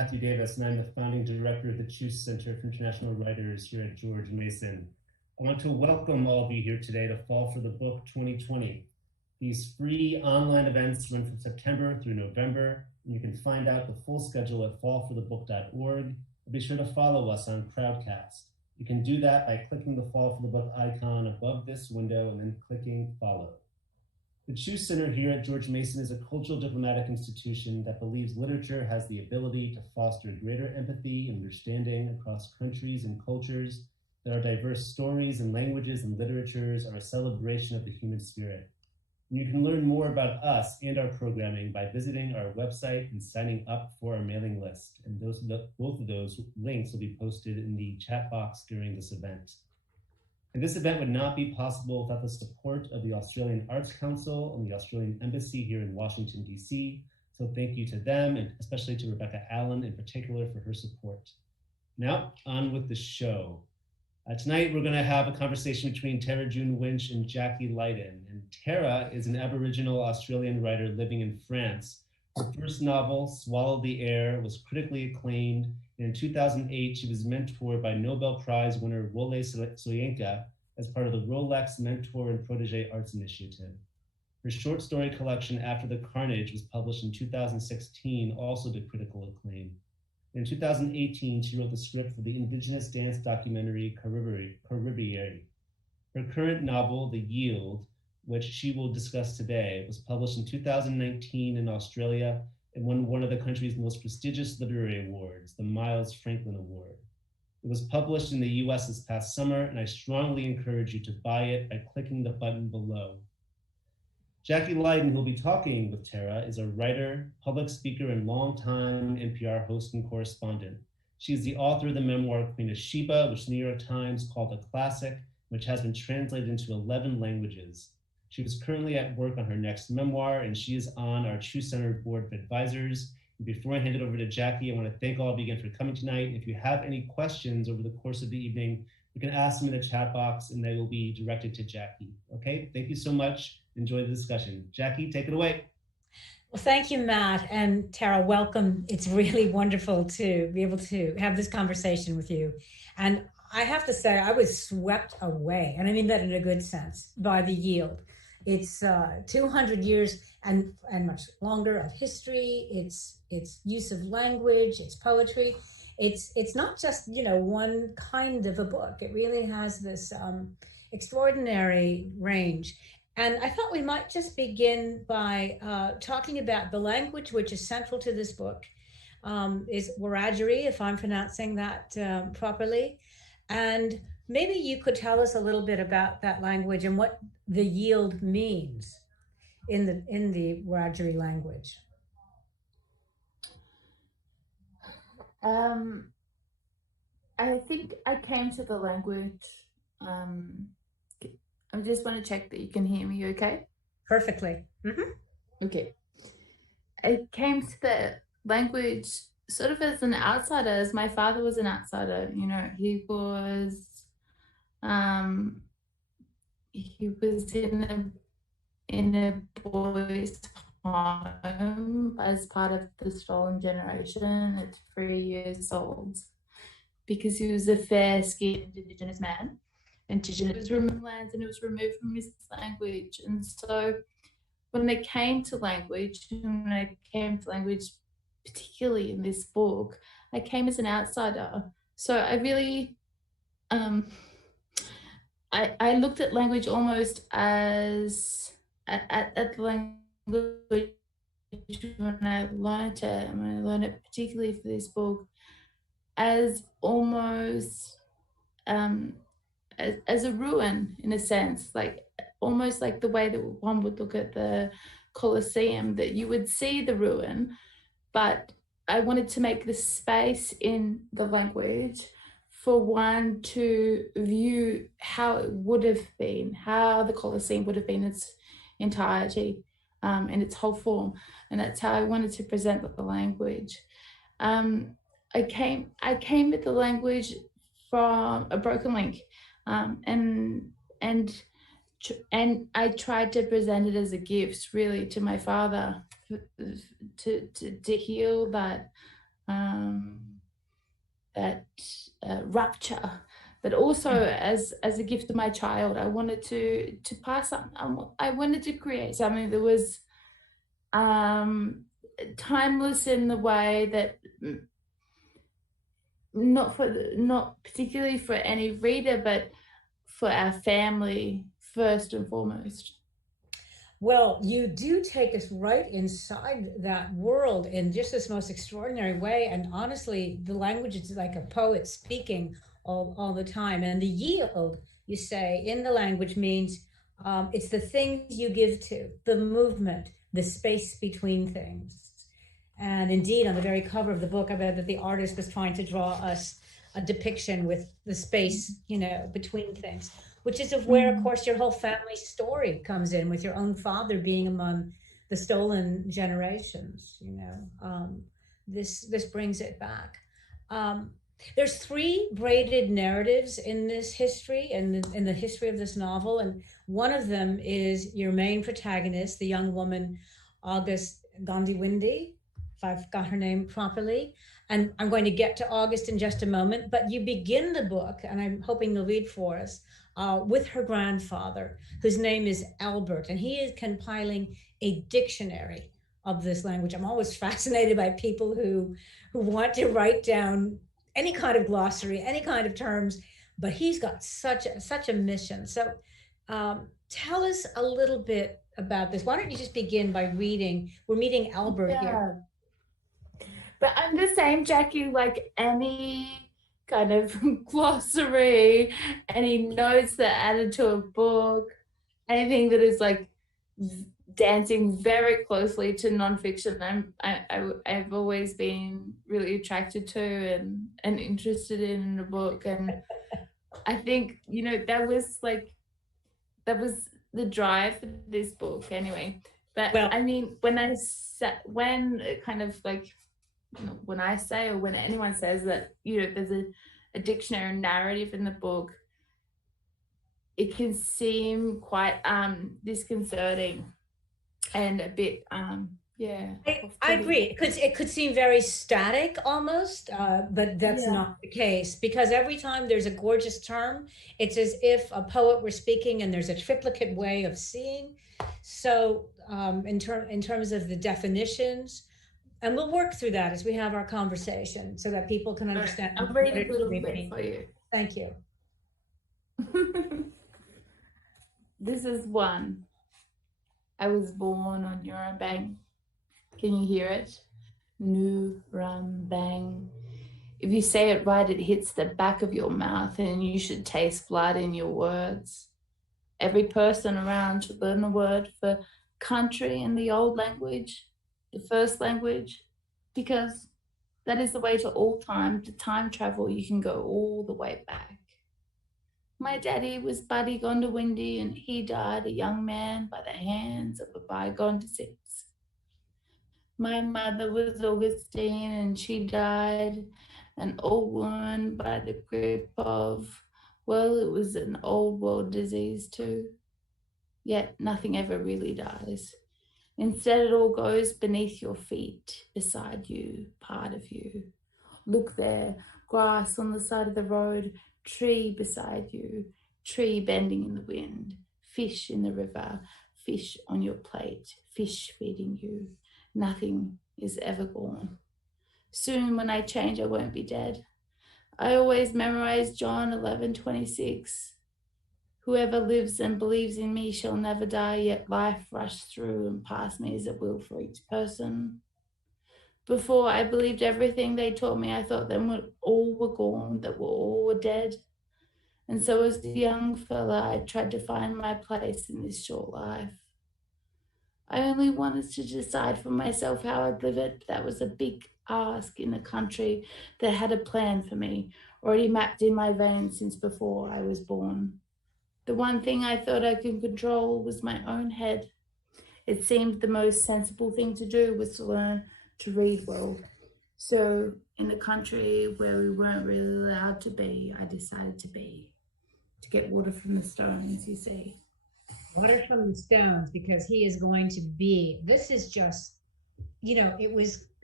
Matthew Davis, and I'm the founding director of the Choose Center for International Writers here at George Mason. I want to welcome all of you here today to Fall for the Book 2020. These free online events run from September through November, and you can find out the full schedule at fallforthebook.org. And be sure to follow us on Crowdcast. You can do that by clicking the Fall for the Book icon above this window and then clicking follow. The Choose Center here at George Mason is a cultural diplomatic institution that believes literature has the ability to foster greater empathy and understanding across countries and cultures, that our diverse stories and languages and literatures are a celebration of the human spirit. And you can learn more about us and our programming by visiting our website and signing up for our mailing list. And both of those links will be posted in the chat box during this event. And this event would not be possible without the support of the Australian Arts Council and the Australian Embassy here in Washington, D.C. So thank you to them, and especially to Rebecca Allen in particular for her support. Now, on with the show. Tonight, we're going to have a conversation between Tara June Winch and Jackie Lydon. And Tara is an Aboriginal Australian writer living in France. Her first novel, Swallow the Air, was critically acclaimed. And in 2008, she was mentored by Nobel Prize winner Wole Soyinka as part of the Rolex Mentor and Protege Arts Initiative. Her short story collection, After the Carnage, was published in 2016, also to critical acclaim. In 2018, she wrote the script for the Indigenous dance documentary Karibieri. Her current novel, The Yield, which she will discuss today, was published in 2019 in Australia and won one of the country's most prestigious literary awards, the Miles Franklin Award. It was published in the US this past summer, and I strongly encourage you to buy it by clicking the button below. Jackie Lydon, who'll be talking with Tara, is a writer, public speaker, and longtime NPR host and correspondent. She's the author of the memoir Queen of Sheba, which the New York Times called a classic, which has been translated into 11 languages. She is currently at work on her next memoir, and she is on our Choose Center Board of Advisors. And before I hand it over to Jackie, I want to thank all of you again for coming tonight. If you have any questions over the course of the evening, you can ask them in the chat box and they will be directed to Jackie. Okay, thank you so much. Enjoy the discussion. Jackie, take it away. Well, thank you, Matt, and Tara, welcome. It's really wonderful to be able to have this conversation with you. And I have to say, I was swept away, and I mean that in a good sense, by The Yield. It's 200 years and much longer of history. It's use of language, it's poetry. It's not just, one kind of a book. It really has this extraordinary range. And I thought we might just begin by talking about the language which is central to this book, is Wiradjuri, if I'm pronouncing that properly. And maybe you could tell us a little bit about that language and what the yield means in the Wiradjuri language. I think I came to the language. I just want to check that you can hear me okay? Perfectly. Mm-hmm. Okay. I came to the language sort of as an outsider, as my father was an outsider. He was in a boys' home as part of the stolen generation at 3 years old, because he was a fair-skinned Indigenous man. Indigenous was removed lands and it was removed from his language. And so when I came to language, particularly in this book, I came as an outsider. So I really, I looked at language almost as, at the language when I learned it, and when I learned it particularly for this book, as almost, as a ruin, in a sense, like almost like the way that one would look at the Colosseum, that you would see the ruin, but I wanted to make the space in the language for one to view how it would have been, how the Colosseum would have been in its entirety, in its whole form. And that's how I wanted to present the language. I came at the language from a broken link. And I tried to present it as a gift, really, to my father, to heal that that rupture, but also as a gift to my child, I wanted to pass something. I wanted to create something that was timeless in the way that not particularly for any reader, but for our family first and foremost. Well, you do take us right inside that world in just this most extraordinary way. And honestly, the language is like a poet speaking all the time. And the yield, you say, in the language means it's the things you give to, the movement, the space between things. And indeed, on the very cover of the book, I read that the artist was trying to draw us a depiction with the space, between things, which is of where, of course, your whole family story comes in, with your own father being among the stolen generations. This brings it back. There's 3 braided narratives in this history, in the history of this novel, and one of them is your main protagonist, the young woman August Gondiwindi, if I've got her name properly. And I'm going to get to August in just a moment, but you begin the book, and I'm hoping you'll read for us, with her grandfather, whose name is Albert, and he is compiling a dictionary of this language. I'm always fascinated by people who want to write down any kind of glossary, any kind of terms, but he's got such a mission. So tell us a little bit about this. Why don't you just begin by reading? We're meeting Albert here. But I'm the same, Jackie, like any kind of glossary, any notes that are added to a book, anything that is like dancing very closely to nonfiction, I've always been really attracted to and interested in a book. And I think, that was the drive for this book anyway. But well, I mean, when I say, or when anyone says that, there's a dictionary narrative in the book, it can seem quite disconcerting and a bit I agree, because it could seem very static almost, but that's not the case, because every time there's a gorgeous term, it's as if a poet were speaking and there's a triplicate way of seeing. So in terms of the definitions, and we'll work through that as we have our conversation so that people can understand. I'll read a little bit for you. Thank you. This is one. I was born on Nurembang. Can you hear it? Nurembang. If you say it right, it hits the back of your mouth, and you should taste blood in your words. Every person around should learn the word for country in the old language, the first language, because that is the way to all time. To time travel, you can go all the way back. My daddy was Buddy Gondiwindi, and he died a young man by the hands of a bygone disease. My mother was Augustine, and she died an old woman by the grip of, well, it was an old world disease too. Yet nothing ever really dies. Instead, it all goes beneath your feet, beside you, part of you. Look there, grass on the side of the road, tree beside you, tree bending in the wind, fish in the river, fish on your plate, fish feeding you. Nothing is ever gone. Soon when I change, I won't be dead. I always memorize John 11:26. Whoever lives and believes in me shall never die, yet life rush through and past me as it will for each person. Before I believed everything they taught me, I thought them all were gone, that all were dead. And so as a young fella, I tried to find my place in this short life. I only wanted to decide for myself how I'd live it. That was a big ask in a country that had a plan for me, already mapped in my veins since before I was born. The one thing I thought I could control was my own head. It seemed the most sensible thing to do was to learn to read well. So in a country where we weren't really allowed to be, I decided to get water from the stones, you see. Water from the stones, because he is going to be, this is just, it was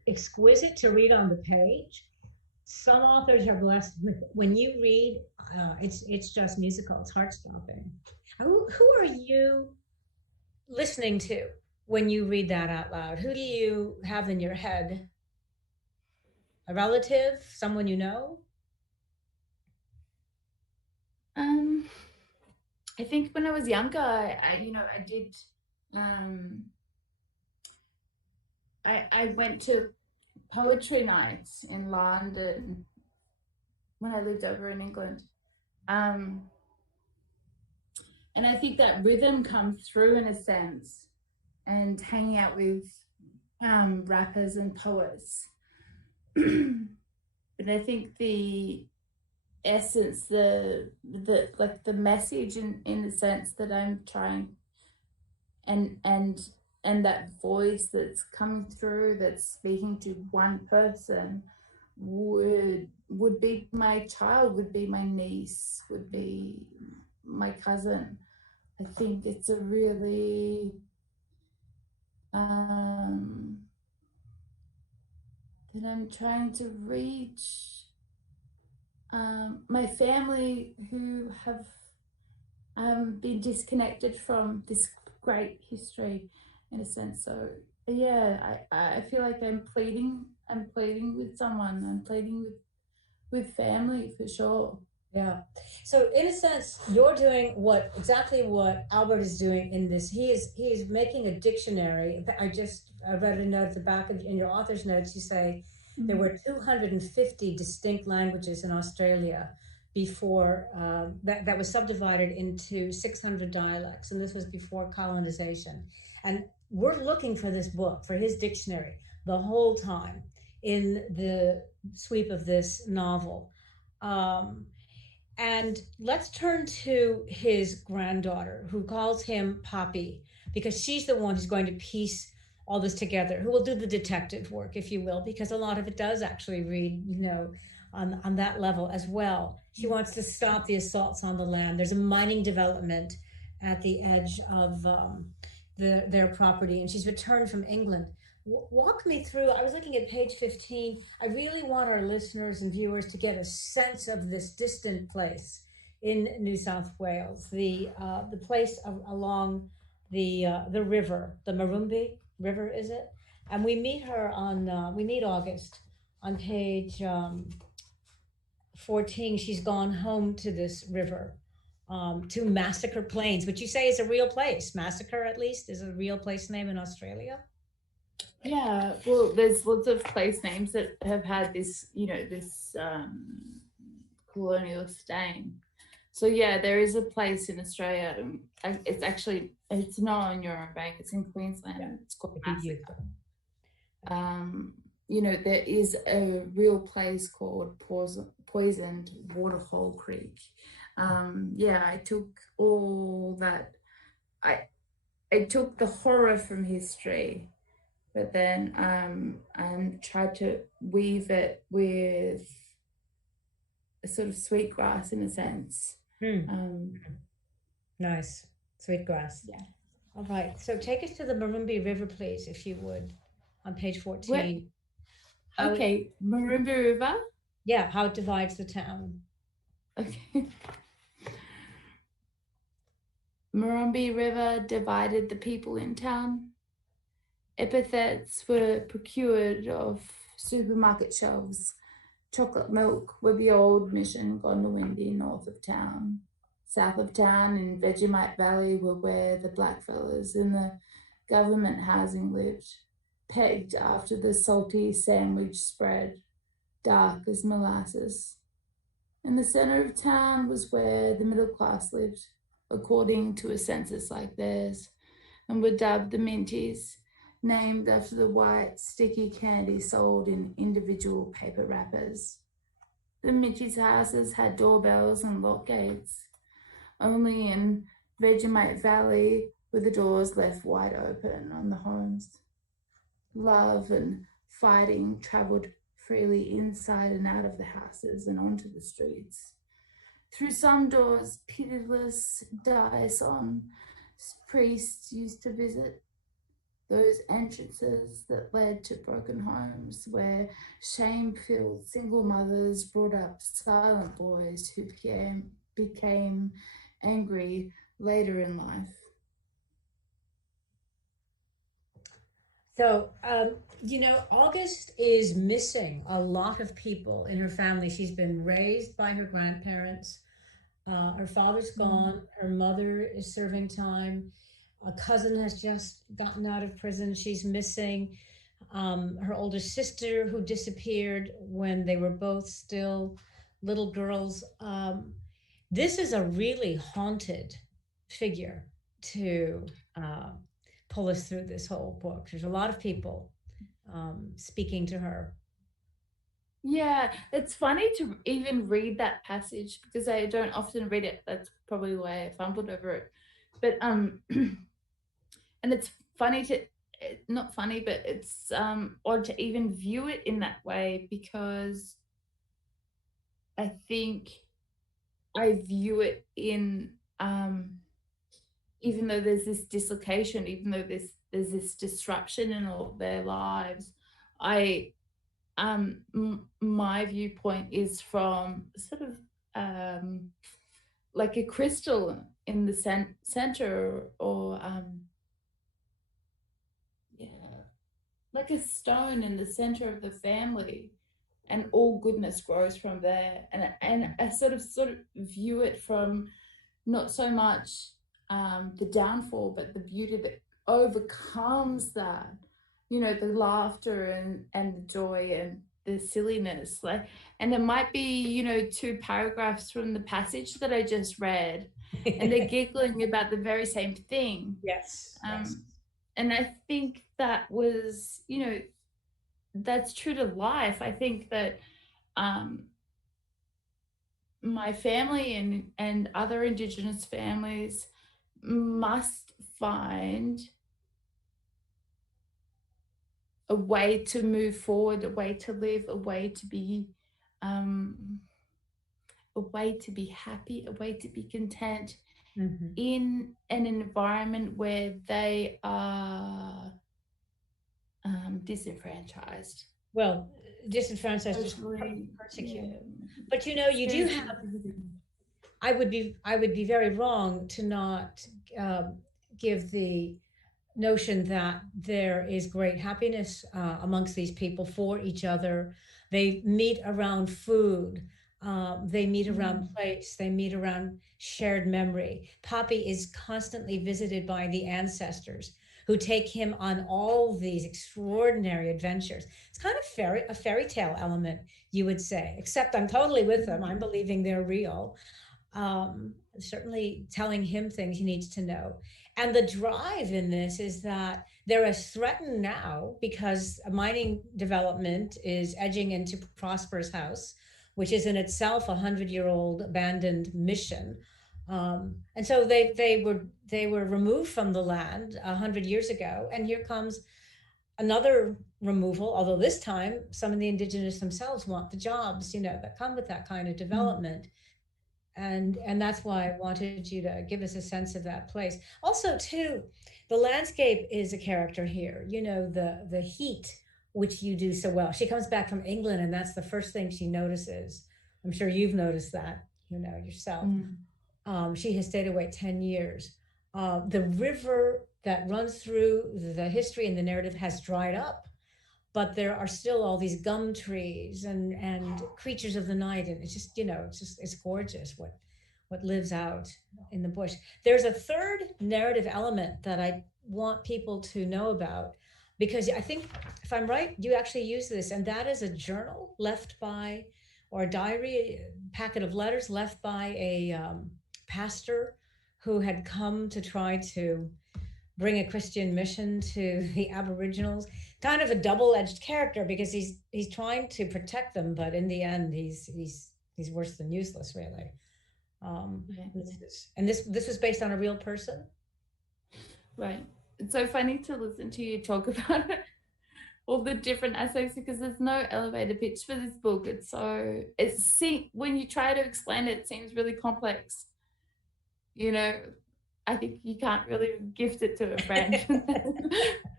exquisite to read on the page. Some authors are blessed with, when you read, it's just musical. It's heart stopping. Who are you listening to when you read that out loud? Who do you have in your head? A relative, someone you know? I think when I was younger, I did. I went to poetry nights in London when I lived over in England. And I think that rhythm comes through in a sense, and hanging out with rappers and poets. But I think the essence, the message in the sense that I'm trying, and that voice that's coming through, that's speaking to one person, would be my child, would be my niece, would be my cousin. I think it's a really that I'm trying to reach my family, who have been disconnected from this great history in a sense. So yeah, I feel like I'm pleading with someone. I'm pleading with family for sure. Yeah. So in a sense, you're doing exactly what Albert is doing in this. He is making a dictionary. I read a note at the back in your author's notes. You say there were 250 distinct languages in Australia before that was subdivided into 600 dialects, and this was before colonization. And we're looking for this book, for his dictionary, the whole time in the sweep of this novel. And let's turn to his granddaughter, who calls him Poppy, because she's the one who's going to piece all this together, who will do the detective work, if you will, because a lot of it does actually read, on that level as well. She wants to stop the assaults on the land. There's a mining development at the edge of their property, and she's returned from England. Walk me through. I was looking at page 15. I really want our listeners and viewers to get a sense of this distant place in New South Wales, the place along the river, the Murrumbidgee River, is it? And we meet August on page 14. She's gone home to this river, to Massacre Plains, which you say is a real place. Massacre, at least, is a real place name in Australia. Yeah, well, there's lots of place names that have had this, this colonial stain. So yeah, there is a place in Australia. It's not on Uranbang. It's in Queensland. Yeah. It's called Massacre. There is a real place called Poisoned Waterhole Creek. I took all that. I took the horror from history, but then tried to weave it with a sort of sweetgrass in a sense. Nice. Sweetgrass. Yeah. All right. So take us to the Murrumbidgee River, please, if you would, on page 14. Murrumbidgee River? Yeah, how it divides the town. Okay. Murrumbidgee River divided the people in town. Epithets were procured off supermarket shelves. Chocolate milk were the old mission Gondawindi north of town. South of town in Vegemite Valley were where the blackfellas in the government housing lived, pegged after the salty sandwich spread, dark as molasses. In the centre of town was where the middle class lived, according to a census like theirs, and were dubbed the Minties, named after the white, sticky candy sold in individual paper wrappers. The Minties' houses had doorbells and lock gates. Only in Vegemite Valley were the doors left wide open on the homes. Love and fighting travelled freely inside and out of the houses and onto the streets. Through some doors, pitiless, dice-on priests used to visit. those entrances that led to broken homes, where shame-filled single mothers brought up silent boys who became angry later in life. So, August is missing a lot of people in her family. She's been raised by her grandparents. Her father's gone. Her mother is serving time. A cousin has just gotten out of prison. She's missing. Her older sister, who disappeared when they were both still little girls. This is a really haunted figure to pull us through this whole book. There's a lot of people speaking to her. Yeah, it's funny to even read that passage because I don't often read it. That's probably why I fumbled over it. But and it's funny to, not funny, but it's odd to even view it in that way, because I think I view it in even though there's this dislocation, even though there's this disruption in all their lives, my viewpoint is from sort of like a crystal in the center, or like a stone in the center of the family, and all goodness grows from there. And I sort of view it from not so much the downfall, but the beauty that overcomes that, the laughter and the joy and the silliness. And it might be 2 paragraphs from the passage that I just read, and they're giggling about the very same thing. Yes. And I think that was, that's true to life. I think that my family and other Indigenous families must find a way to move forward, a way to live, a way to be happy, a way to be content in an environment where they are disenfranchised. Well, disenfranchised, just persecuted. Yeah. But you do have. I would be very wrong to not give the notion that there is great happiness amongst these people for each other. They meet around food. They meet around place. They meet around shared memory. Poppy is constantly visited by the ancestors who take him on all these extraordinary adventures. It's kind of a fairy tale element, you would say, except I'm totally with them. I'm believing they're real. Certainly telling him things he needs to know. And the drive in this is that they're as threatened now because a mining development is edging into Prosper's house, which is in itself a 100-year-old abandoned mission. And so they were removed from the land 100 years ago. And here comes another removal, although this time some of the Indigenous themselves want the jobs, that come with that kind of development. And that's why I wanted you to give us a sense of that place. Also, too, the landscape is a character here. The heat, which you do so well. She comes back from England, and that's the first thing she notices. I'm sure you've noticed that, yourself. She has stayed away 10 years. The river that runs through the history and the narrative has dried up, but there are still all these gum trees and creatures of the night. And it's just, it's gorgeous what lives out in the bush. There's a third narrative element that I want people to know about, because I think, if I'm right, you actually use this, and that is a journal left by, or a diary, a packet of letters left by a pastor who had come to try to bring a Christian mission to the Aboriginals. Kind of a double-edged character, because he's trying to protect them, but in the end, he's worse than useless, really. This was based on a real person. Right. It's so funny to listen to you talk about it, all the different aspects, because there's no elevator pitch for this book. When you try to explain it, it seems really complex. I think you can't really gift it to a friend.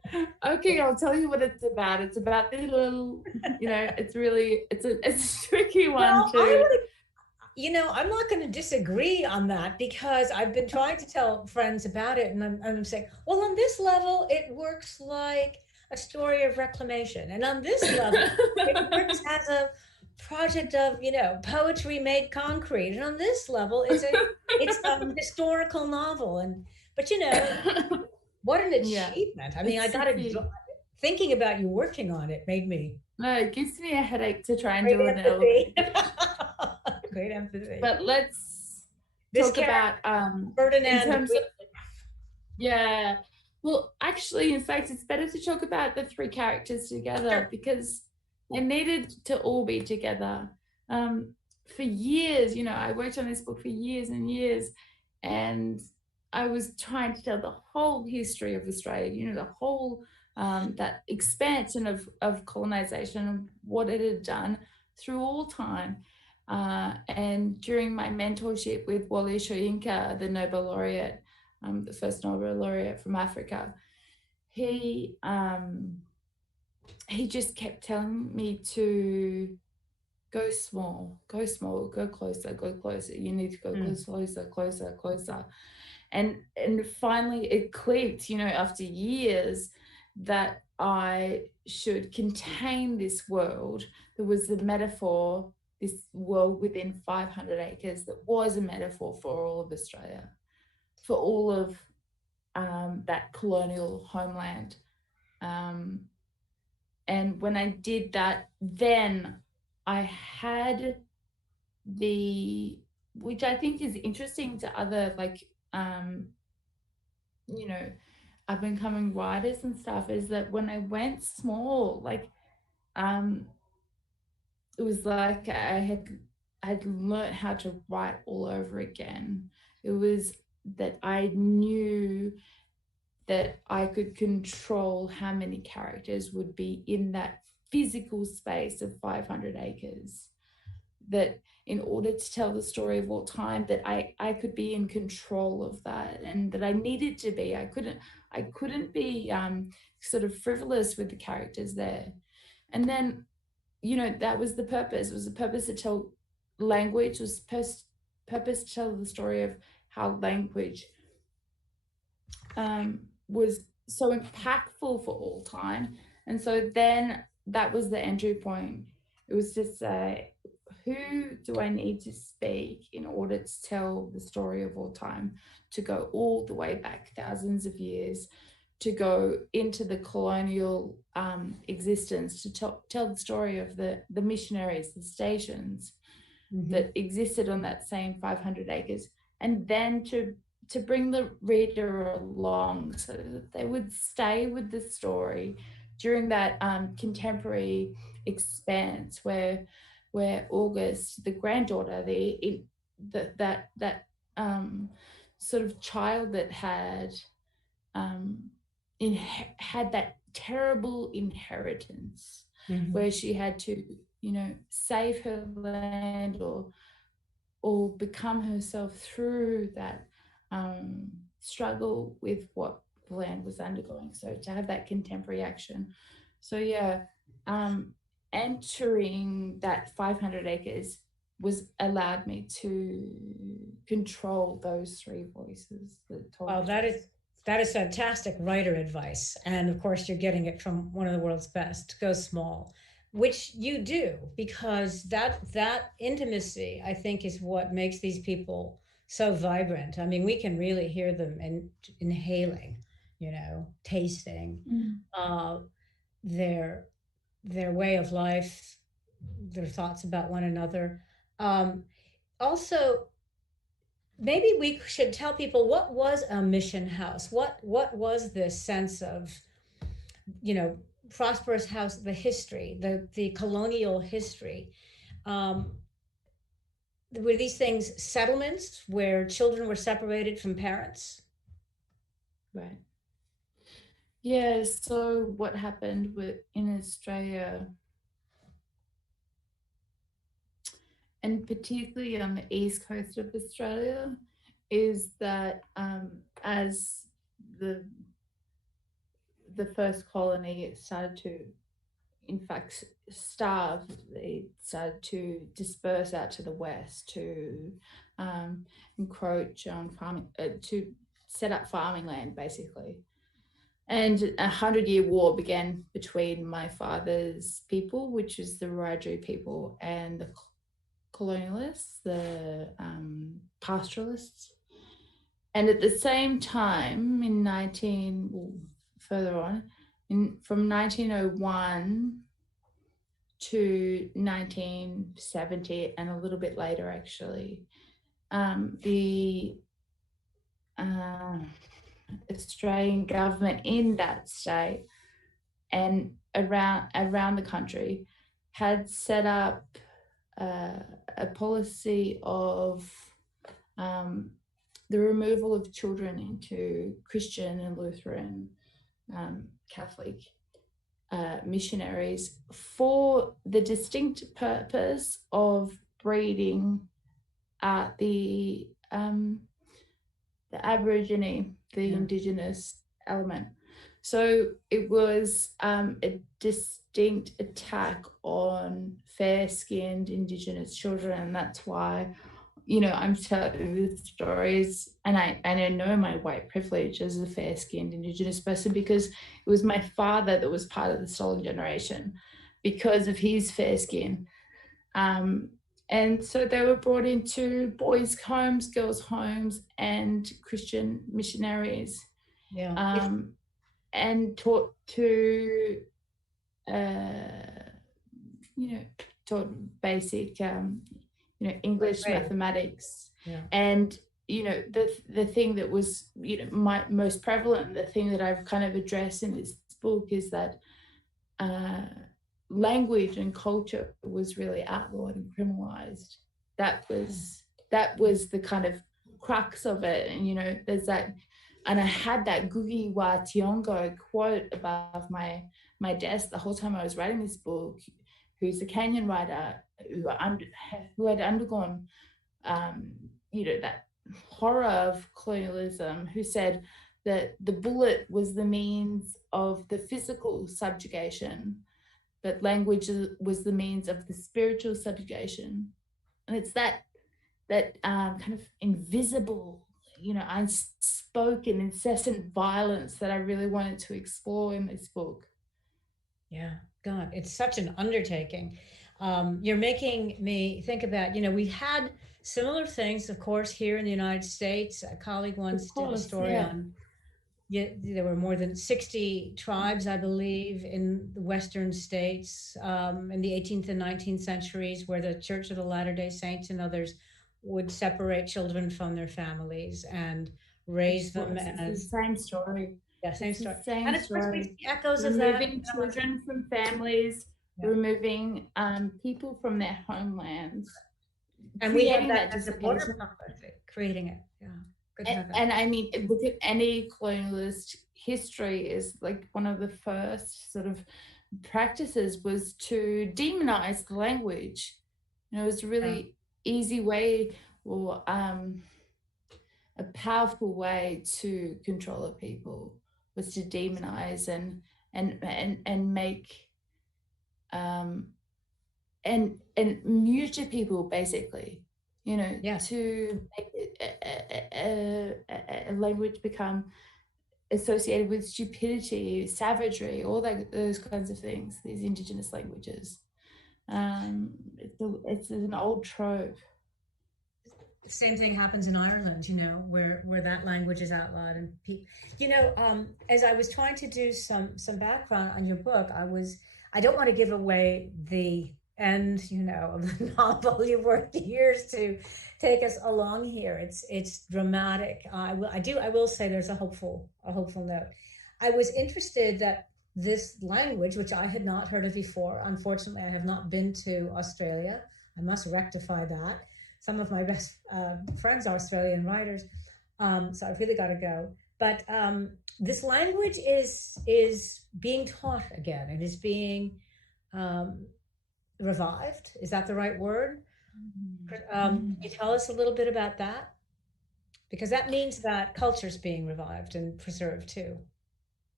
Okay, I'll tell you what it's about. It's about the little, it's really, it's a tricky one Well, too. I'm not going to disagree on that because I've been trying to tell friends about it, and I'm saying, well, on this level, it works like a story of reclamation, and on this level, it works as a project of poetry made concrete, and on this level, it's a historical novel, but what an Yeah, achievement! I mean, I it's got to tricky. thinking about you working on it made me No, it gives me a headache to try and great do an elevator empathy. pitch. Great empathy. But let's This talk character, about in Ferdinand. terms of, yeah. Well, actually, in fact, it's better to talk about the three characters together because they needed to all be together. For years, I worked on this book for years and years, and I was trying to tell the whole history of Australia, the whole that expansion of colonization and what it had done through all time. And during my mentorship with Wole Soyinka, the Nobel laureate, the first Nobel laureate from Africa, he just kept telling me to go small, go closer, go closer. You need to go closer. And finally it clicked, after years, that I should contain this world. There was a metaphor, this world within 500 acres, that was a metaphor for all of Australia, for all of that colonial homeland. And when I did that, then I had which I think is interesting to other, up and coming writers and stuff, is that when I went small, it was like I'd learned how to write all over again. It was that I knew that I could control how many characters would be in that physical space of 500 acres. That in order to tell the story of all time, that I could be in control of that, and that I needed to be. I couldn't be sort of frivolous with the characters there. And then, that was the purpose. It was the purpose to tell language. It was purpose to tell the story of how language was so impactful for all time. And so then that was the entry point. It was to say, who do I need to speak in order to tell the story of all time, to go all the way back thousands of years, to go into the colonial existence, to tell the story of the missionaries, the stations that existed on that same 500 acres, and then to bring the reader along so that they would stay with the story during that contemporary expanse where August, the granddaughter, that sort of child that had that terrible inheritance, where she had to, save her land or become herself through that struggle with what the land was undergoing. So to have that contemporary action. So yeah, entering that 500 acres allowed me to control those three voices that told. Oh, that is fantastic writer advice. And of course, you're getting it from one of the world's best. Go small, which you do, because that intimacy, I think, is what makes these people so vibrant. I mean, we can really hear them inhaling, tasting their way of life, their thoughts about one another. Also, maybe we should tell people, what was a mission house? What was this sense of, prosperous house, the history, the colonial history? Were these things settlements where children were separated from parents? Right. Yeah, so what happened in Australia, and particularly on the east coast of Australia, is that as the the first colony started to, in fact, starve. They started to disperse out to the west to encroach on farming, to set up farming land, basically. And 100-year war began between my father's people, which is the Wiradjuri people, and the colonialists, the pastoralists. And at the same time, from 1901 to 1970, and a little bit later, actually, the Australian government in that state and around the country had set up a policy of the removal of children into Christian and Lutheran Catholic missionaries for the distinct purpose of breeding the Aborigine, the Indigenous element. So it was a distinct attack on fair-skinned Indigenous children, and that's why, you know, I'm telling these stories, and I know my white privilege as a fair-skinned Indigenous person, because it was my father that was part of the stolen generation because of his fair skin. And so they were brought into boys' homes, girls' homes, and Christian missionaries, and taught to, taught basic, English, mathematics, and the thing that was my most prevalent, the thing that I've kind of addressed in this book is that language and culture was really outlawed and criminalized. That was the kind of crux of it. And there's that, and I had that Ngugi wa Thiong'o quote above my desk the whole time I was writing this book, who's a Kenyan writer who had undergone that horror of colonialism, who said that the bullet was the means of the physical subjugation, but language was the means of the spiritual subjugation. And it's that kind of invisible, unspoken, incessant violence that I really wanted to explore in this book. Yeah, God, it's such an undertaking. You're making me think about, we had similar things, of course, here in the United States. A colleague once did a story on, there were more than 60 tribes, I believe, in the Western states in the 18th and 19th centuries, where the Church of the Latter-day Saints and others would separate children from their families and raise them as... the same story. Yeah, same story. And of course, we see echoes removing of that. Children from families, removing people from their homelands. And we have that as a border conflict, creating it. Yeah. And I mean, look at any colonialist history, is like one of the first sort of practices was to demonize the language. It was a really easy way, or a powerful way to control a people, was to demonize and make and mute people, basically, to make a language become associated with stupidity, savagery, all those kinds of things. These Indigenous languages, it's an old trope. The same thing happens in Ireland, where that language is outlawed. And as I was trying to do some background on your book, I don't want to give away the end, of the novel. You worked years to take us along here. It's dramatic. I will say there's a hopeful note. I was interested that this language, which I had not heard of before, unfortunately, I have not been to Australia. I must rectify that. Some of my best friends are Australian writers, so I've really got to go. But this language is being taught again. It is being revived. Is that the right word? Can you tell us a little bit about that? Because that means that culture is being revived and preserved too.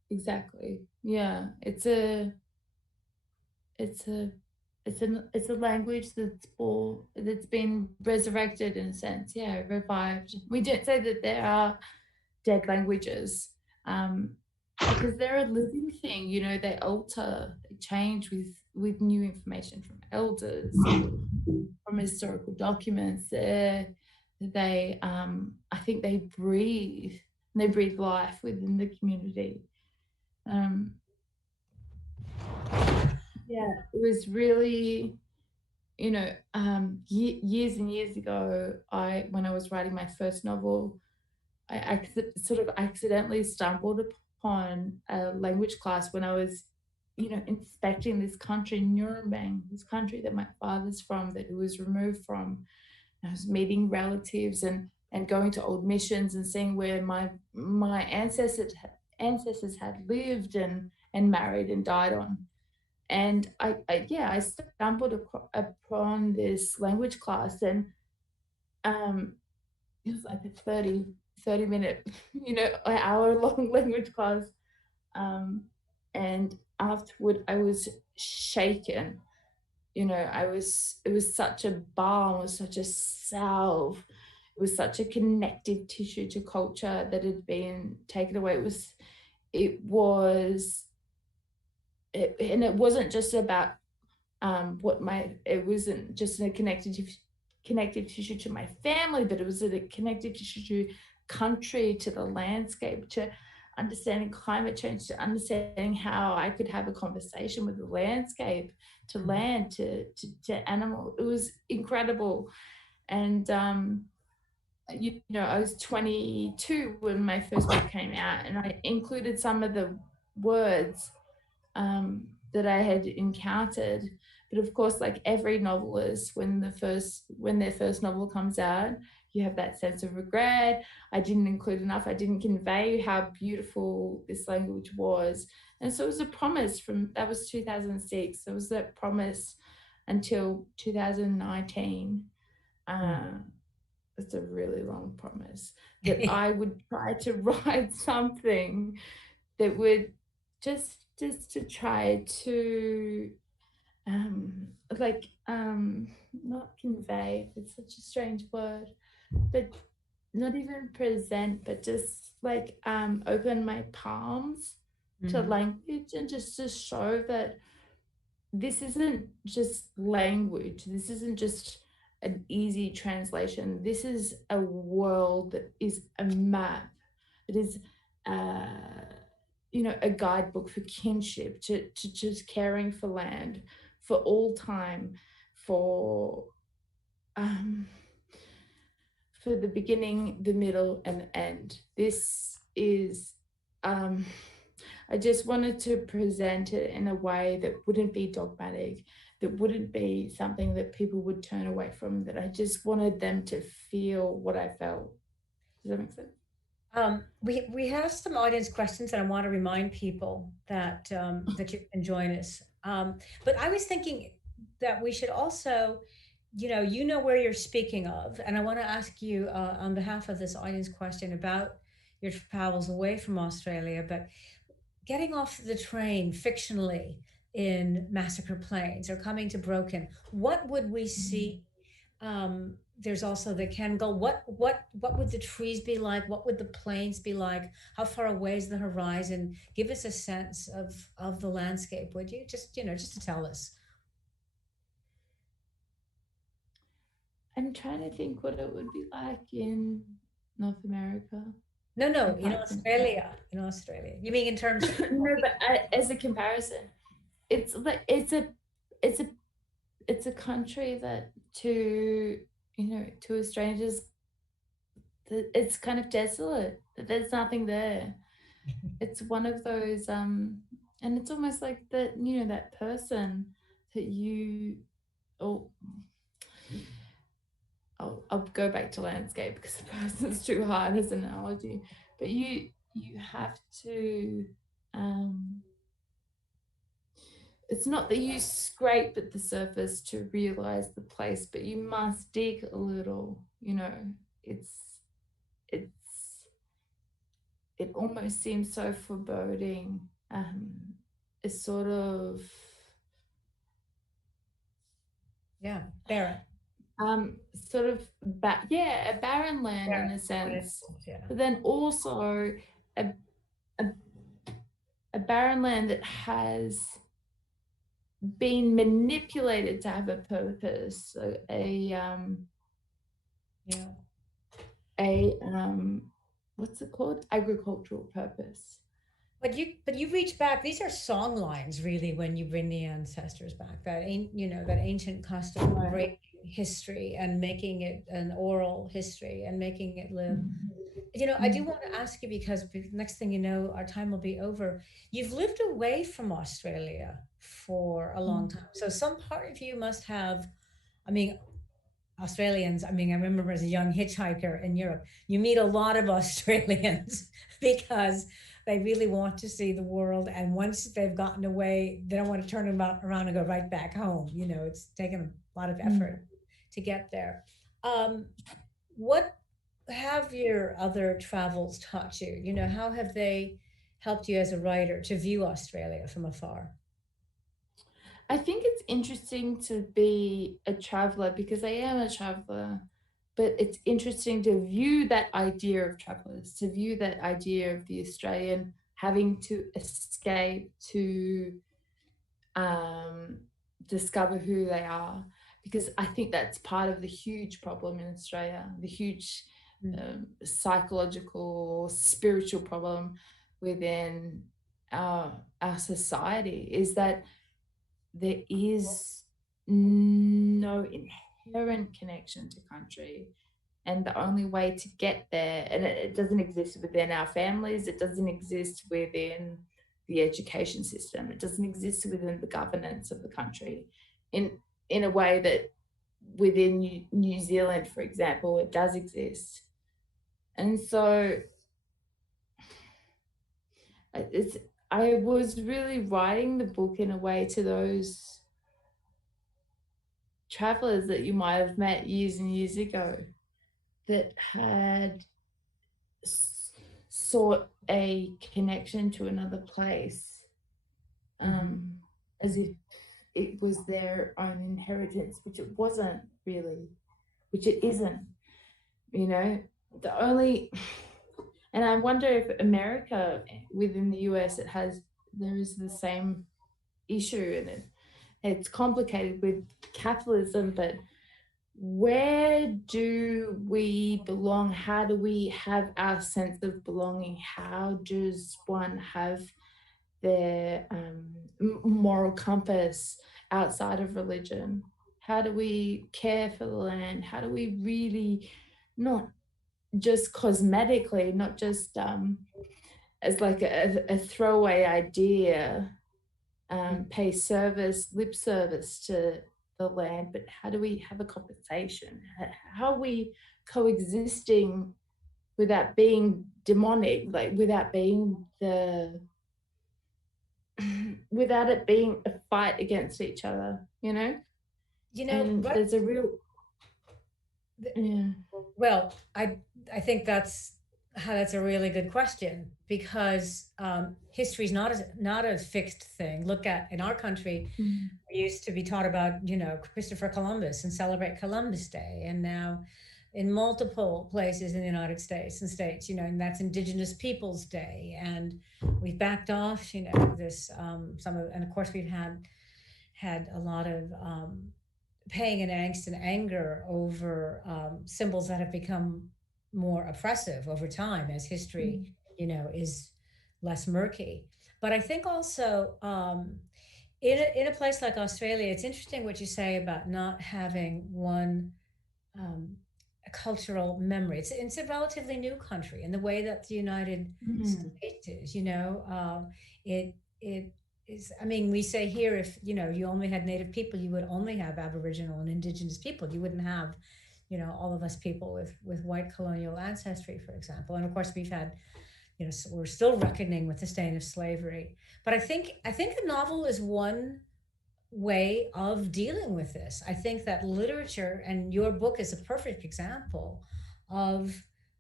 exactly. Yeah, it's a language that's been resurrected in a sense. Yeah, revived. We don't say that there are dead languages, because they're a living thing. You know, they alter, they change with new information from elders, from historical documents. I think they breathe. They breathe life within the community. Um, yeah, it was really, years and years ago, when I was writing my first novel, I sort of accidentally stumbled upon a language class when I was, inspecting this country, Nuremberg, this country that my father's from, that he was removed from. I was meeting relatives and going to old missions and seeing where my ancestors had lived and married and died on. And I stumbled upon this language class, and it was like a 30 minute, an hour long language class. And afterward, I was shaken. It was such a balm, it was such a salve, it was such a connective tissue to culture that had been taken away. And it wasn't just about it wasn't just a connective tissue to my family, but it was a connective tissue to country, to the landscape, to understanding climate change, to understanding how I could have a conversation with the landscape, to land, to animal. It was incredible. And I was 22 when my first book came out, and I included some of the words that I had encountered. But of course, like every novelist, when their first novel comes out, you have that sense of regret. I didn't include enough. I didn't convey how beautiful this language was. And so it was a promise that was 2006. It was that promise until 2019. It's a really long promise that I would try to write something that would just to try to not convey, it's such a strange word, but not even present, but just open my palms to language, and just to show that this isn't just language, this isn't just an easy translation, this is a world that is a map. It is a guidebook for kinship, to just caring for land, for all time, for the beginning, the middle, and the end. This is, I just wanted to present it in a way that wouldn't be dogmatic, that wouldn't be something that people would turn away from, that I just wanted them to feel what I felt. Does that make sense? We have some audience questions, and I want to remind people that that you can join us. But I was thinking that we should also, you know where you're speaking of, and I want to ask you on behalf of this audience question about your travels away from Australia, but getting off the train fictionally in Massacre Plains or coming to Broken, what would we see? There's also the Kengal. What would the trees be like? What would the plains be like? How far away is the horizon? Give us a sense of the landscape, would you? Just just to tell us. I'm trying to think what it would be like in North America. No, in Australia. In Australia. You mean in terms of no, but as a comparison, it's like it's a country that to strangers, it's kind of desolate, that there's nothing there. It's one of those and it's almost like that, that person that I'll go back to landscape because the person's too hard as an analogy, but you have to it's not that you scrape at the surface to realize the place, but you must dig a little. It's it almost seems so foreboding. It's sort of barren. Sort of a barren land in a sense, but then also a barren land that has been manipulated to have a purpose, what's it called? Agricultural purpose. But you reach back. These are song lines, really, when you bring the ancestors back. That ancient custom of breaking history and making it an oral history and making it live. I do want to ask you, because next thing you know, our time will be over. You've lived away from Australia for a long time, so some part of you must have. I mean, Australians. I mean, I remember as a young hitchhiker in Europe, you meet a lot of Australians because they really want to see the world, and once they've gotten away, they don't want to turn around and go right back home. It's taken a lot of effort to get there. What have your other travels taught you? How have they helped you as a writer to view Australia from afar? I think it's interesting to be a traveler, because I am a traveler, but it's interesting to view that idea of travelers, to view that idea of the Australian having to escape to discover who they are, because I think that's part of the huge problem in Australia, the huge psychological, spiritual problem within our society, is that there is no inherent connection to country, and the only way to get there, and it doesn't exist within our families, it doesn't exist within the education system, it doesn't exist within the governance of the country in a way that within New Zealand, for example, it does exist. And so I was really writing the book in a way to those travelers that you might have met years and years ago that had sought a connection to another place, as if it was their own inheritance, which it wasn't really, which it isn't. And I wonder if America, within the US, there is the same issue, and it's complicated with capitalism, but where do we belong? How do we have our sense of belonging? How does one have their moral compass outside of religion? How do we care for the land? How do we really, not just cosmetically, not just as like a throwaway idea, pay lip service to the land, but how do we have a conversation? How are we coexisting without being demonic, like without it being a fight against each other, and there's a real Well, I think that's a really good question, because history is not a fixed thing. Look at, in our country, we used to be taught about Christopher Columbus and celebrate Columbus Day, and now in multiple places in the United States and that's Indigenous Peoples Day, and we've backed off this and of course we've had a lot of pain and angst and anger over symbols that have become more oppressive over time as history, is less murky. But I think also in a place like Australia, it's interesting what you say about not having one a cultural memory. It's a relatively new country in the way that the United States is. It is. I mean, we say here, if you only had Native people, you would only have Aboriginal and Indigenous people. You wouldn't have all of us people with white colonial ancestry, for example. And of course, we've had, we're still reckoning with the stain of slavery. But I think a novel is one way of dealing with this. I think that literature, and your book is a perfect example of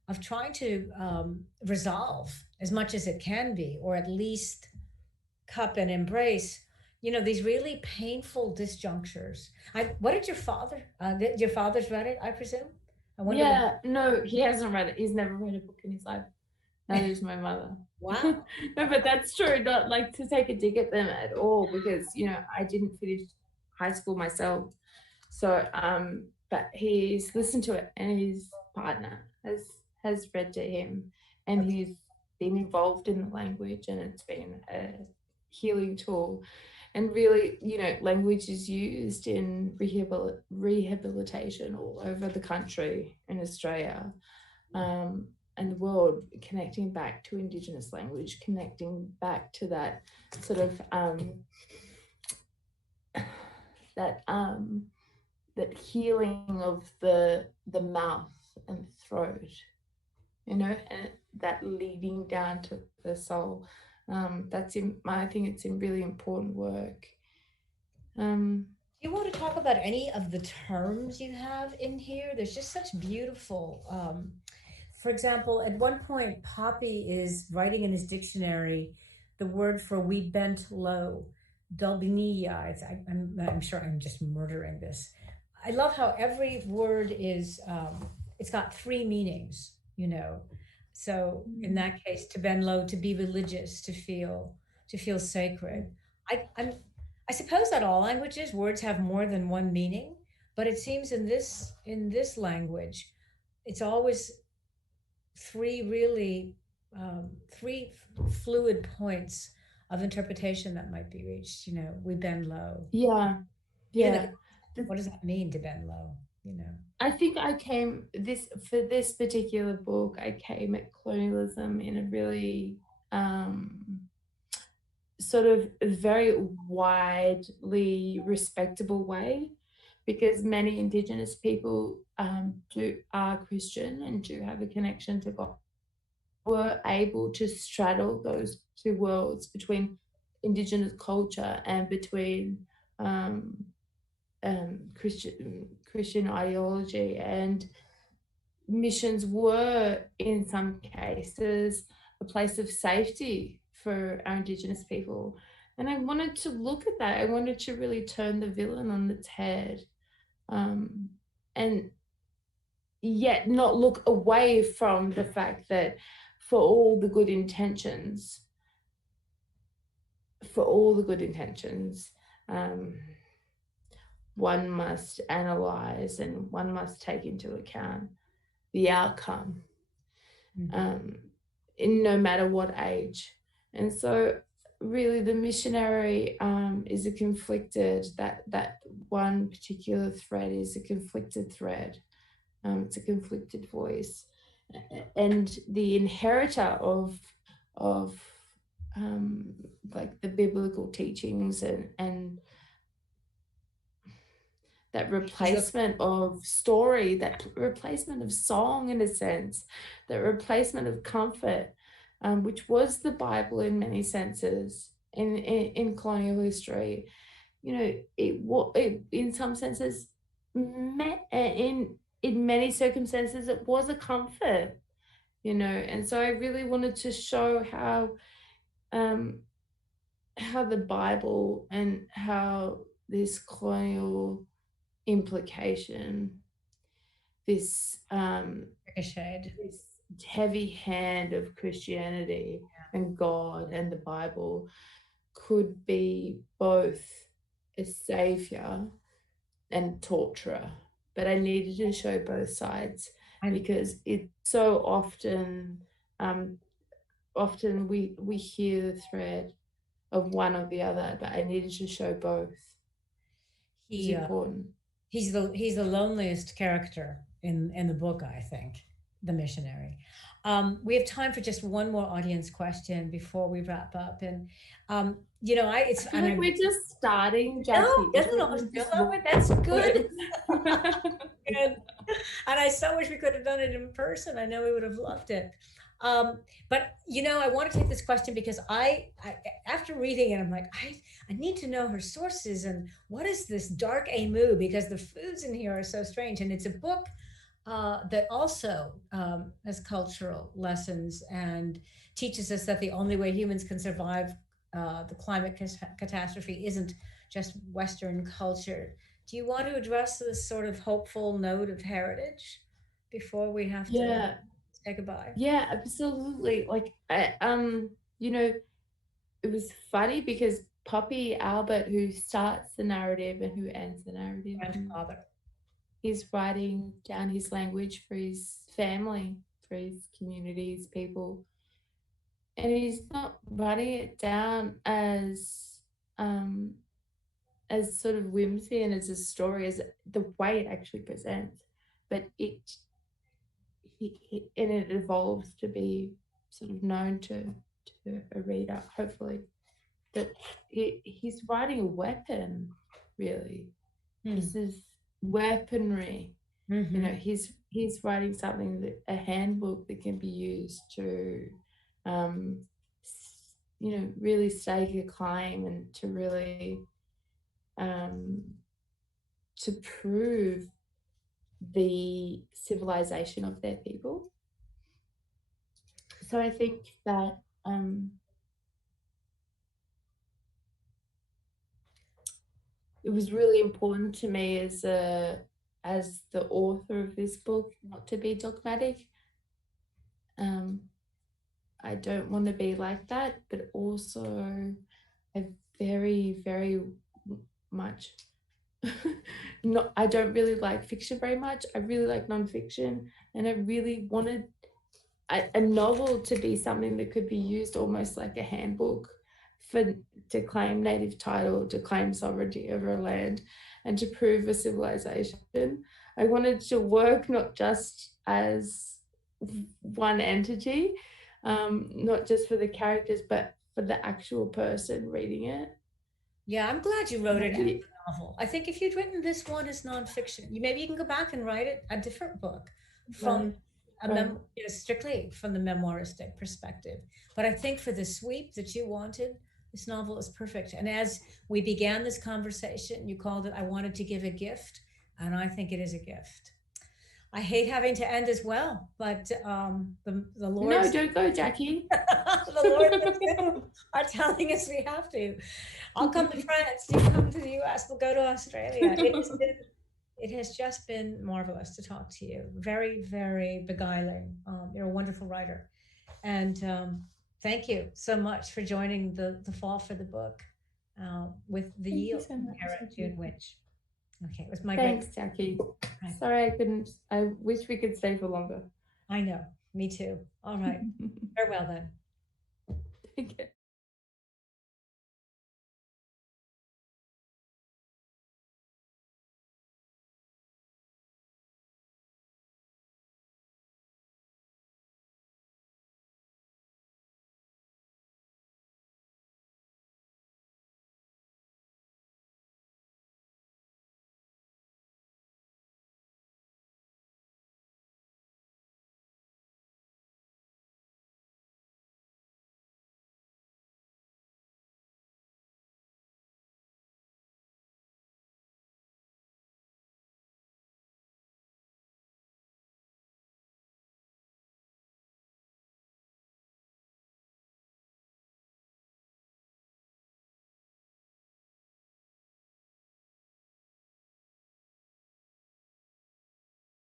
of trying to resolve as much as it can be, or at least cup and embrace, these really painful disjunctures. What did your father, your father's read it, I presume? I wonder. Yeah, no, he hasn't read it. He's never read a book in his life. That is my mother. Wow. No, but that's true. Not like to take a dig at them at all, because I didn't finish high school myself. So but he's listened to it, and his partner has read to him, and he's been involved in the language, and it's been a healing tool. And really, language is used in rehabilitation all over the country, in Australia and the world, connecting back to Indigenous language, connecting back to that sort of that healing of the mouth and throat, and that leading down to the soul. I think it's in really important work. Do you want to talk about any of the terms you have in here? There's just such beautiful, for example, at one point, Poppy is writing in his dictionary the word for "we bent low," Dalbiniya. I'm sure I'm just murdering this. I love how every word is, it's got three meanings, So in that case, to bend low, to be religious, to feel sacred. I suppose that all languages, words have more than one meaning, but it seems in this language, it's always three really three fluid points of interpretation that might be reached. We bend low. Yeah. What does that mean, to bend low? I think I came for this particular book. I came at colonialism in a really sort of very widely respectable way, because many Indigenous people are Christian and do have a connection to God, were able to straddle those two worlds between Indigenous culture and between Christian ideology, and missions were in some cases a place of safety for our Indigenous people. And I wanted to look at that. I wanted to really turn the villain on its head, and yet not look away from the fact that for all the good intentions, one must analyze and one must take into account the outcome, in no matter what age. And so really the missionary is a conflicted, that one particular thread is a conflicted thread. It's a conflicted voice, and the inheritor of like the biblical teachings and that replacement of story, that replacement of song, in a sense, that replacement of comfort, which was the Bible in many senses in colonial history. It in some senses, in many circumstances, it was a comfort, and so I really wanted to show how the Bible and how this colonial implication, this heavy hand of Christianity and God and the Bible could be both a savior and torturer. But I needed to show both sides, because it's so often we hear the thread of one or the other, but I needed to show both. It's important. He's the loneliest character in the book, I think, the missionary. We have time for just one more audience question before we wrap up, and I feel like we're just starting, Jackie. That's good. Good. And I so wish we could have done it in person. I know we would have loved it. But I want to take this question because I after reading it, I'm like, I need to know her sources and what is this dark emu, because the foods in here are so strange. And it's a book that also has cultural lessons and teaches us that the only way humans can survive the climate catastrophe isn't just Western culture. Do you want to address this sort of hopeful note of heritage before we have to Yeah, say goodbye? yeah, absolutely. Like, you know, it was funny because Poppy Albert, who starts the narrative and who ends the narrative, Grandfather. he's writing down his language for his family, for his community, his people, and he's not writing it down as sort of whimsy and as a story, as the way it actually presents, but and it evolves to be sort of known to a reader, hopefully, that he's writing a weapon, really. This is weaponry. Mm-hmm. You know, he's writing something, that a handbook that can be used to you know, really stake a claim and to really to prove the civilization of their people. So I think that it was really important to me as the author of this book not to be dogmatic. I don't want to be like that, but also I very, very much not, I don't really like fiction very much. I really like nonfiction, and I really wanted a novel to be something that could be used almost like a handbook to claim native title, to claim sovereignty over a land, and to prove a civilization. I wanted to work not just as one entity, not just for the characters, but for the actual person reading it. Yeah, I'm glad you wrote it as a novel. I think if you'd written this one as nonfiction, maybe you can go back and write it a different book from strictly from the memoiristic perspective. But I think for the sweep that you wanted, this novel is perfect. And as we began this conversation, you called it, I wanted to give a gift, and I think it is a gift. I hate having to end as well, but the Lord. No, don't go, Jackie. The Lord are telling us we have to. I'll come to France. You come to the US. We'll go to Australia. It has just been marvelous to talk to you. Very, very beguiling. You're a wonderful writer, and thank you so much for joining the Fall for the Book with the Yield June Winch. Okay, it was my Thanks, Jackie. Right. Sorry I couldn't. I wish we could stay for longer. I know. Me too. All right. Farewell then. Okay.